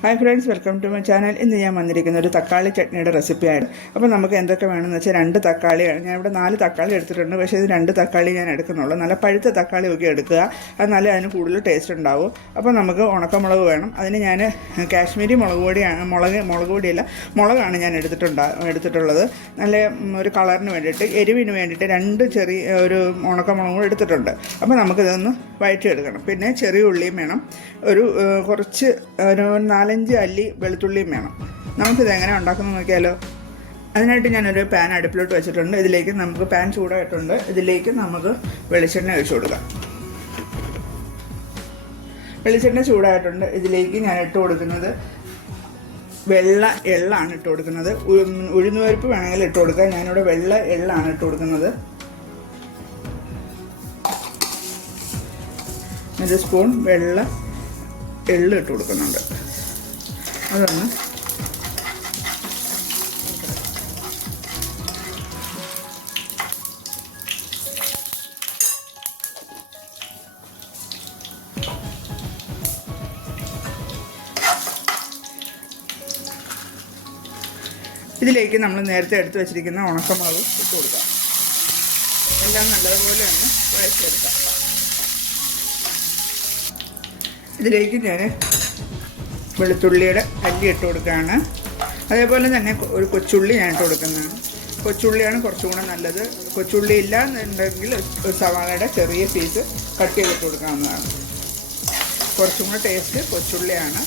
Hi friends welcome to my channel ഇന്ന് ഞാൻ വന്നിരിക്കുന്ന ഒരു തക്കാളി ചട്നിയുടെ റെസിപ്പിയാണ് അപ്പോൾ നമുക്ക് എന്തൊക്കെ വേണമെന്ന് വെച്ചാൽ രണ്ട് തക്കാളിയാണ്. ഞാൻ ഇവിടെ നാല് തക്കാളി എടുത്തിട്ടുണ്ട്. പക്ഷേ ഇത് രണ്ട് തക്കാളി ഞാൻ എടുക്കുന്നുള്ളൂ. നല്ല പഴുത്ത തക്കാളി ഒക്കെ എടുക്കുക. നല്ല അതിന് കൂടുതൽ ടേസ്റ്റ് ഉണ്ടാവും. അപ്പോൾ നമുക്ക് ഉണക്കമുളക് വേണം. അതിന് ഞാൻ കാശ്മീരി മുളക് പൊടിയാണ്. മുളക് മുളക് പൊടിയല്ല മുളകാണ് ഞാൻ എടുത്തിട്ടുണ്ടാ എടുത്തിട്ടുള്ളത്. നല്ല ഒരു കളറിന് വേണ്ടിയിട്ട് എരിവിന് വേണ്ടിയിട്ട് രണ്ട് ചെറിയ ഒരു ഉണക്കമുളകും എടുത്തിട്ടുണ്ട്. അപ്പോൾ നമുക്കിതൊന്ന് വഴറ്റിയെടുക്കണം. പിന്നെ ചെറിയ ഉള്ളിയും വേണം. ഒരു കുറച്ച് ഒരു നാലഞ്ച് അല്ലി വെളുത്തുള്ളിയും വേണം. നമുക്കിത് എങ്ങനെ ഉണ്ടാക്കുന്നത് നോക്കിയാലോ? അതിനായിട്ട് ഞാനൊരു പാൻ അടുപ്പിലോട്ട് വെച്ചിട്ടുണ്ട്. ഇതിലേക്ക് നമുക്ക് പാൻ ചൂടായിട്ടുണ്ട്. ഇതിലേക്ക് നമുക്ക് വെളിച്ചെണ്ണ ഒഴിച്ചു കൊടുക്കാം. വെളിച്ചെണ്ണ ചൂടായിട്ടുണ്ട്. ഇതിലേക്ക് ഞാൻ ഇട്ട് കൊടുക്കുന്നത് വെള്ള എള്ളാണ് ഇട്ട് കൊടുക്കുന്നത്. ഉഴുന്ന് ഉഴുന്നുപരിപ്പ് വേണമെങ്കിൽ ഇട്ട് കൊടുക്കാം. ഞാനിവിടെ വെള്ള എള്ളാണ് ഇട്ട് കൊടുക്കുന്നത്. ഒരു സ്പൂൺ വെള്ള എള്ള് ഇട്ട് കൊടുക്കുന്നുണ്ട്. അതൊന്ന് ഇതിലേക്ക് നമ്മൾ നേരത്തെ എടുത്തു വെച്ചിരിക്കുന്ന ഉണക്കമുളക് ഇട്ട് കൊടുക്കാം. എല്ലാം നല്ലതുപോലെ ഒന്ന് വഴച്ചെടുക്കാം ഇതിലേക്ക് ഞാൻ വെളുത്തുള്ളിയുടെ അല്ലി ഇട്ട് കൊടുക്കുകയാണ്. അതേപോലെ തന്നെ ഒരു കൊച്ചുള്ളി ഞാൻ ഇട്ട് കൊടുക്കുന്നതാണ് കൊച്ചുള്ളിയാണ് കുറച്ചും കൂടെ നല്ലത്. കൊച്ചുള്ളി ഇല്ല എന്നുണ്ടെങ്കിൽ ഒരു സവാളയുടെ ചെറിയ പീസ് കട്ട് ചെയ്തിട്ട് കൊടുക്കാവുന്നതാണ്. കുറച്ചും കൂടെ ടേസ്റ്റ് കൊച്ചുള്ളിയാണ്.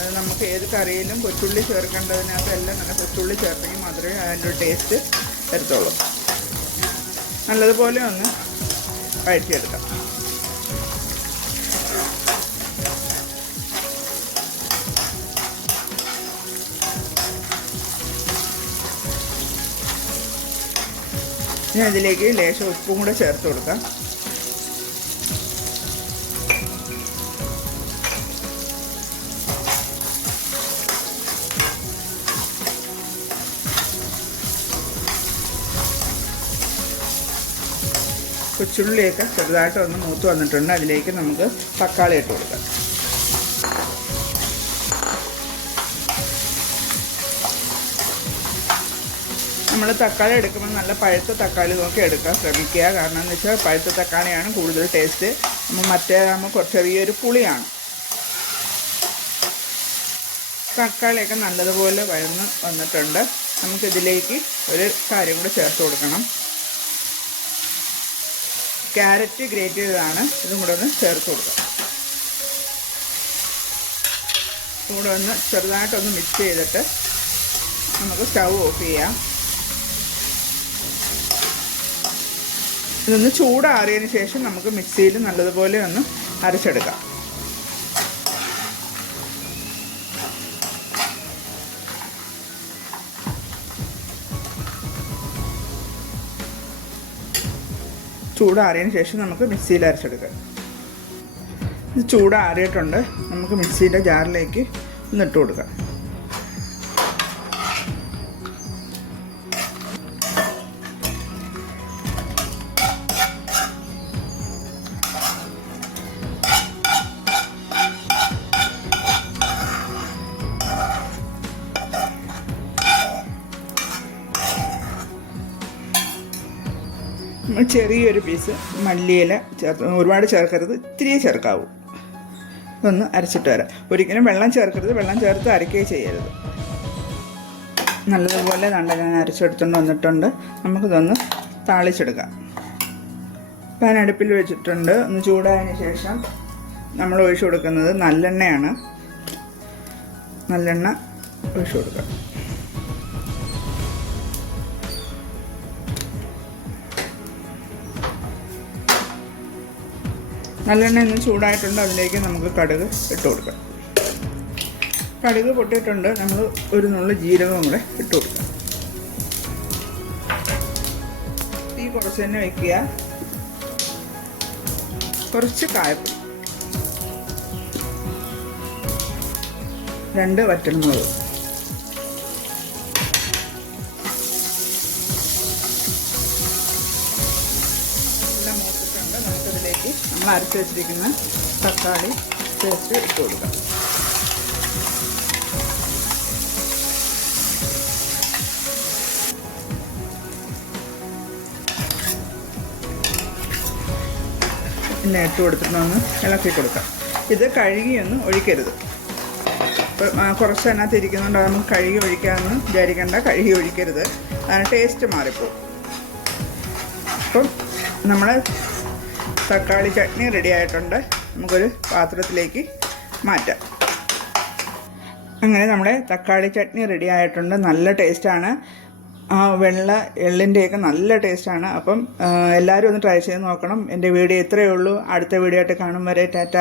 അത് നമുക്ക് ഏത് കറിയിലും കൊച്ചുള്ളി ചേർക്കേണ്ടതിനകത്ത് എല്ലാം നല്ല കൊച്ചുള്ളി ചേർത്തെങ്കിൽ മാത്രമേ അതിന്റെ ടേസ്റ്റ് വരത്തുള്ളൂ. നല്ലതുപോലെ ഒന്ന് വഴറ്റിയെടുക്കാം. ഇനി അതിലേക്ക് ലേശം ഉപ്പും കൂടെ ചേർത്ത് കൊടുക്കാം. കൊച്ചുള്ളിയൊക്കെ ചെറുതായിട്ട് ഒന്ന് മൂത്ത് വന്നിട്ടുണ്ട്. അതിലേക്ക് നമുക്ക് തക്കാളി ഇട്ട് കൊടുക്കാം. നമ്മൾ തക്കാളി എടുക്കുമ്പോൾ നല്ല പഴുത്ത തക്കാളി നോക്കി എടുക്കാൻ ശ്രമിക്കുക. കാരണം എന്ന് വെച്ചാൽ പഴുത്ത തക്കാളിയാണ് കൂടുതൽ ടേസ്റ്റ് നമ്മൾ മറ്റേതാകുമ്പോൾ കുറച്ച് ചെറിയൊരു പുളിയാണ്. തക്കാളിയൊക്കെ നല്ലതുപോലെ വഴന്ന് വന്നിട്ടുണ്ട്. നമുക്കിതിലേക്ക് ഒരു കാര്യം കൂടെ ചേർത്ത് കൊടുക്കണം. ക്യാരറ്റ് ഗ്രേറ്റ് ചെയ്തതാണ്. ഇതും കൂടെ ഒന്ന് ചേർത്ത് കൊടുക്കാം. കൂടെ ഒന്ന് ചെറുതായിട്ടൊന്ന് മിക്സ് ചെയ്തിട്ട് നമുക്ക് സ്റ്റൗ ഓഫ് ചെയ്യാം. ഇതൊന്ന് ചൂടാറിയതിന് ശേഷം നമുക്ക് മിക്സിയിൽ നല്ലതുപോലെ ഒന്ന് അരച്ചെടുക്കാം. ചൂടാറിയതിന് ശേഷം നമുക്ക് മിക്സിയിൽ അരച്ചെടുക്കാം. ഇത് ചൂടാറിയിട്ടുണ്ട്. നമുക്ക് മിക്സിയുടെ ജാറിലേക്ക് ഒന്ന് ഇട്ട് കൊടുക്കാം. ചെറിയൊരു പീസ് മല്ലിയില ചേർത്ത് ഒരുപാട് ചേർക്കരുത് ഇത്തിരി ചേർക്കാവൂ. ഇതൊന്ന് അരച്ചിട്ട് വരാം. ഒരിക്കലും വെള്ളം ചേർക്കരുത് വെള്ളം ചേർത്ത് അരക്കുകയും ചെയ്യരുത്. നല്ലതുപോലെ നല്ല ഞാൻ അരച്ചെടുത്തുകൊണ്ട് വന്നിട്ടുണ്ട്. നമുക്കിതൊന്ന് താളിച്ചെടുക്കാം. പാൻ അടുപ്പിൽ വെച്ചിട്ടുണ്ട്. ഒന്ന് ചൂടായതിന് ശേഷം നമ്മൾ ഒഴിച്ചു കൊടുക്കുന്നത് നല്ലെണ്ണയാണ്. നല്ലെണ്ണ ഒഴിച്ചു കൊടുക്കാം. നല്ലെണ്ണ ഇന്ന് ചൂടായിട്ടുണ്ട് അതിലേക്ക് നമുക്ക് കടുക് ഇട്ട് കൊടുക്കാം. കടുക് പൊട്ടിയിട്ടുണ്ട് നമ്മൾ ഒരു നുള്ളു ജീരകവും കൂടെ ഇട്ട് കൊടുക്കാം. തീ കുറച്ച് തന്നെ വയ്ക്കുക കുറച്ച് കായപ്പൊടി. രണ്ട് വറ്റൽമുളക്. നമ്മൾ അരച്ച് വെച്ചിരിക്കുന്ന തക്കാളി പേസ്റ്റ് ഇട്ട് കൊടുക്കാം. പിന്നെ ഇട്ട് കൊടുത്തിട്ടൊന്ന് ഇളക്കി കൊടുക്കാം. ഇത് കഴുകിയൊന്നും ഒഴിക്കരുത്. കുറച്ച് അതിനകത്ത് ഇരിക്കുന്നുണ്ട്. നമുക്ക് കഴുകി ഒഴിക്കാമെന്ന് വിചാരിക്കേണ്ട. കഴുകി ഒഴിക്കരുത്. അതിന് ടേസ്റ്റ് മാറിപ്പോവും. അപ്പം നമ്മൾ തക്കാളി ചട്നി റെഡി ആയിട്ടുണ്ട്. നമുക്കൊരു പാത്രത്തിലേക്ക് മാറ്റാം. അങ്ങനെ നമ്മുടെ തക്കാളി ചട്നി റെഡി ആയിട്ടുണ്ട്. നല്ല ടേസ്റ്റാണ് ആ വെള്ള എള്ളിന്റെയൊക്കെ നല്ല ടേസ്റ്റാണ് അപ്പം എല്ലാവരും ഒന്ന് ട്രൈ ചെയ്ത് നോക്കണം. എന്റെ വീഡിയോ ഇത്രയേ ഉള്ളൂ. അടുത്ത വീഡിയോ ആയിട്ട് കാണും വരെ. ടാറ്റ.